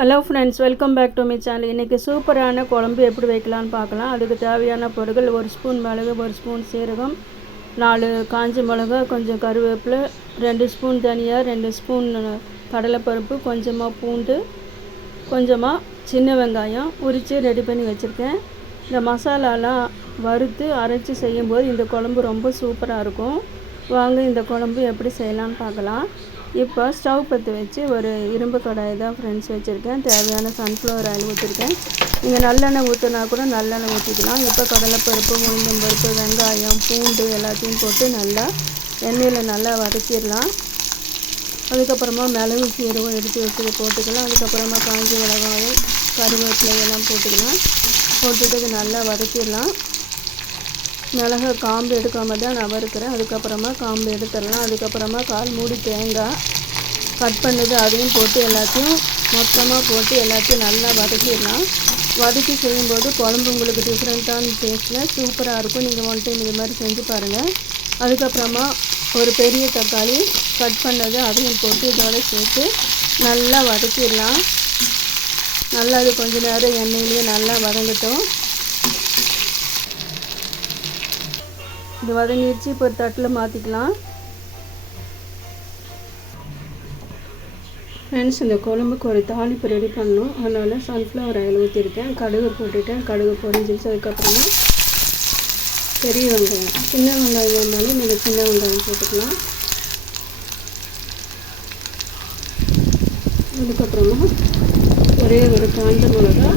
Hello friends welcome back to my channel இன்றைக்கி சூப்பரான குழம்பு எப்படி வைக்கலான்னு பார்க்கலாம். அதுக்கு தேவையான பொருட்கள் ஒரு ஸ்பூன் மிளகு ஒரு ஸ்பூன் சீரகம் நாலு காஞ்ச மிளகா கொஞ்சம் கருவேப்பிலை ரெண்டு ஸ்பூன் தனியாக ரெண்டு ஸ்பூன் கடலைப்பருப்பு கொஞ்சமாக பூண்டு கொஞ்சமாக சின்ன வெங்காயம் உரித்து ரெடி பண்ணி வச்சுருக்கேன். இந்த மசாலாலாம் வறுத்து அரைச்சி செய்யும்போது இந்த குழம்பு ரொம்ப சூப்பராக இருக்கும். வாங்க இந்த குழம்பு எப்படி செய்யலான்னு பார்க்கலாம். இப்போ ஸ்டவ் பற்றி வச்சு ஒரு இரும்பு கடாய் தான் ஃப்ரெண்ட்ஸ் வச்சுருக்கேன். தேவையான சன்ஃப்ளவர் ஆயில் ஊற்றிருக்கேன் நீங்கள் நல்லெண்ணெய் ஊற்றினா கூட நல்லெண்ணெய் ஊற்றிக்கலாம் இப்போ கடலைப்பருப்பு உளுந்தம்பருப்பு வெங்காயம் பூண்டு எல்லாத்தையும் போட்டு நல்லா எண்ணெயில் நல்லா வதக்கிடலாம். அதுக்கப்புறமா மிளகு சீரகம் எடுத்து வச்சு போட்டுக்கலாம். அதுக்கப்புறமா காஞ்சி மிளகாயும் கருவேப்பிலை எல்லாம் போட்டுக்கலாம். போட்டுட்டு இது நல்லா வதக்கிடலாம். மிளகா காம்பு எடுக்காமல் தான் நான் வறுக்கிறேன். அதுக்கப்புறமா காம்பு எடுத்துடலாம். அதுக்கப்புறமா கால் மூடி தேங்காய் கட் பண்ணது அதையும் போட்டு எல்லாத்தையும் மொத்தமாக போட்டு எல்லாத்தையும் நல்லா வதக்கிடலாம். வதக்கி செய்யும்போது குழம்பு உங்களுக்கு டிஃப்ரெண்ட்டான டேஸ்ட்டில் சூப்பராக இருக்கும். நீங்கள் ஒன் டைம் இது மாதிரி செஞ்சு பாருங்கள் அதுக்கப்புறமா ஒரு பெரிய தக்காளி கட் பண்ணது அதையும் போட்டு இதோட சேர்த்து நல்லா வதக்கிடலாம். நல்லா அது கொஞ்ச நேரம் எண்ணெயிலேயே நல்லா வதங்கட்டும். இது வதங்கிடுச்சு இப்போ ஒரு தட்டில் மாற்றிக்கலாம். ஃப்ரெண்ட்ஸ் இந்த குழம்புக்கு ஒரு தாளிப்பு ரெடி பண்ணணும். அதனால் சன்ஃப்ளவர் ஆயில் ஊற்றிருக்கேன் கடுகு போட்டுட்டேன். கடுகு பொரிஞ்சிருச்சு அதுக்கப்புறமா பெரிய வெங்காயம். சின்ன வெங்காயம் வேணாலும் நீங்கள் சின்ன வெங்காயம் போட்டுக்கலாம். அதுக்கப்புறமா ஒரே ஒரு காஞ்ச மிளகா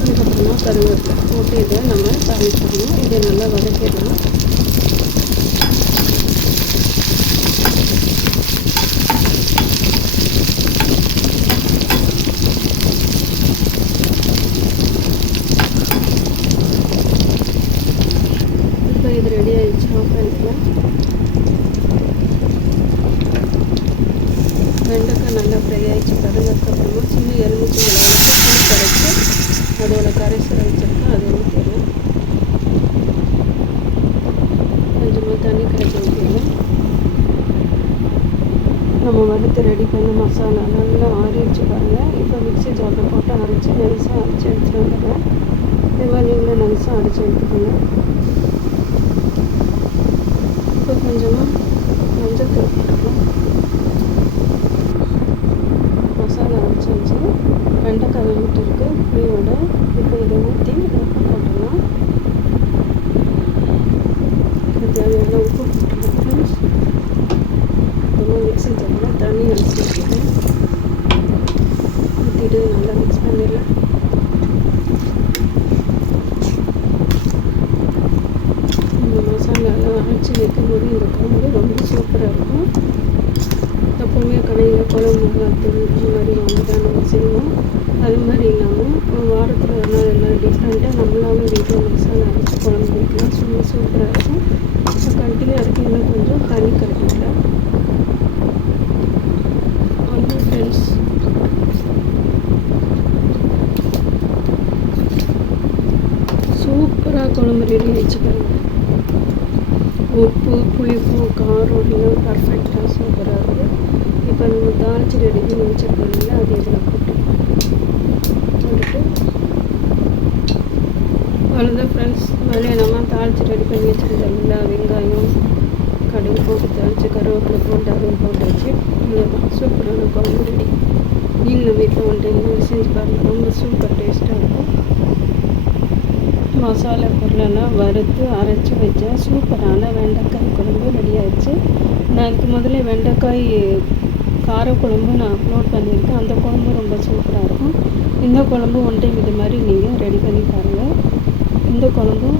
அதுக்கப்புறமா கருவேப்பிலை. போட்டு இதை நம்ம தாளிச்சிடணும். இதை நல்லா வதக்கிடலாம் இப்போ இது ரெடி ஆயிடுச்சு ஆஃப் பண்ணிக்கலாம் வெண்டைக்காய் நல்லா ஃப்ரை ஆகிடுச்சு பாருங்க. சின்ன எலுமிச்சி மிளகாய் புளி கரைச்சி அதோட கரைசல் வச்சுருக்கேன். அது ஊற்றிடுவேன் கொஞ்சமாக தண்ணி கரைச்சி வைக்கணும் நம்ம வறுத்து ரெடி பண்ண மசாலா நல்லா ஆறிடுச்சு பாருங்கள் இப்போ மிக்ஸி ஜாரில் போட்டு அரைச்சி நெரிசாக அரைச்சி எடுத்துகிட்டு வந்துடுறேன். இது மாதிரி நீங்களும் நெரிசாக அரைச்சி எடுத்துக்கோங்க. கொஞ்சமாக மஞ்சள் தூள் போட்டுக்கலாம் மசாலா அரைச்சி வச்சு வெண்டைக்காய் வெந்துட்டு இருக்குது புளியோட இப்போ இதை ஊற்றி உப்பு போட்டுடலாம் தேவையான உப்பு போட்டுக்கலாம் ஃப்ரெண்ட்ஸ் அப்புறமா மிக்ஸி ஜாரில் தண்ணி அரைச்சி வச்சுருக்கேன் ஊற்றிட்டு நல்லா மிக்ஸ் பண்ணிடலாம் இந்த சமைச்சு வைக்கும்போது இருக்கும். போது ரொம்ப சூப்பராக இருக்கும். எப்போவுமே கடையில் குழம்பு வத்தல் இந்த மாதிரி வாங்கி தான் நம்ம செய்வோம். அது மாதிரி இல்லாமல் வாரத்தில் ஒரு நாள் எல்லாம் டிஃப்ரெண்ட்டாக நம்மளாலும் வீட்டில் மசாலா அரைச்சி குழம்பு வைக்கலாம். சும்மா சூப்பராக இருக்கும். இப்போ கண்டினியூ அதுக்கு இன்னும் கொஞ்சம் தண்ணி கலக்கிக்கலாம் வந்து ஃப்ரெண்ட்ஸ் சூப்பராக குழம்பு ரெடி ஆயிடுச்சு உப்பு புளிப்பு காரம் எல்லாம் பர்ஃபெக்டாக சூப்பராக இருக்குது இப்போ நம்ம தாளிச்சு ரெடி பண்ணி அது இதில் போட்டு போட்டுட்டு அவ்வளோதான் ஃப்ரெண்ட்ஸ் அதிலே நம்ம தாளிச்சு ரெடி பண்ணி வச்சுருந்தோம் வெங்காயம் கடுகு போட்டு தாளிச்சு கருவேப்பிலை போட்டு அதையும் போட்டு வச்சு அவ்வளோதான் சூப்பரான குழம்பு ரெடி. நீங்களும் வீட்டில் ஒன் டைம் செஞ்சு பாருங்கள் ரொம்ப சூப்பர் டேஸ்ட் மசாலா பொருளெல்லாம் வறுத்து அரைச்சி வச்ச சூப்பரான வெண்டைக்காய் குழம்பு ரெடி ஆயிடுச்சு. நான் இதுக்கு முதல்ல வெண்டைக்காய் காரக்குழம்பு நான் அப்லோட் பண்ணியிருக்கேன். அந்த குழம்பு ரொம்ப சூப்பராக இருக்கும். இந்த குழம்பு ஒன் டைம் இது மாதிரி நீங்கள் ரெடி பண்ணி பாருங்கள் இந்த குழம்பும்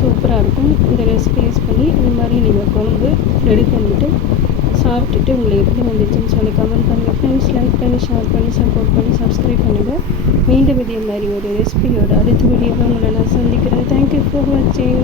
சூப்பராக இருக்கும். இந்த ரெசிபி யூஸ் பண்ணி இந்த மாதிரி நீங்கள் குழம்பு ரெடி பண்ணிவிட்டு சாப்பிட்டுட்டு உங்களுக்கு எப்படி வந்துச்சுன்னு சொல்லி கமெண்ட் பண்ணுங்கள் ஃப்ரெண்ட்ஸ் லைக் பண்ணி ஷேர் பண்ணி சப்போர்ட் பண்ணி சப்ஸ்கிரைப் மீண்டும் இதே மாதிரி ஒரு ரெசிபியோட அடுத்த வீடியோவில் உங்களை நான் சந்திக்கிறேன். தேங்க்யூ ஃபார் வாட்சிங்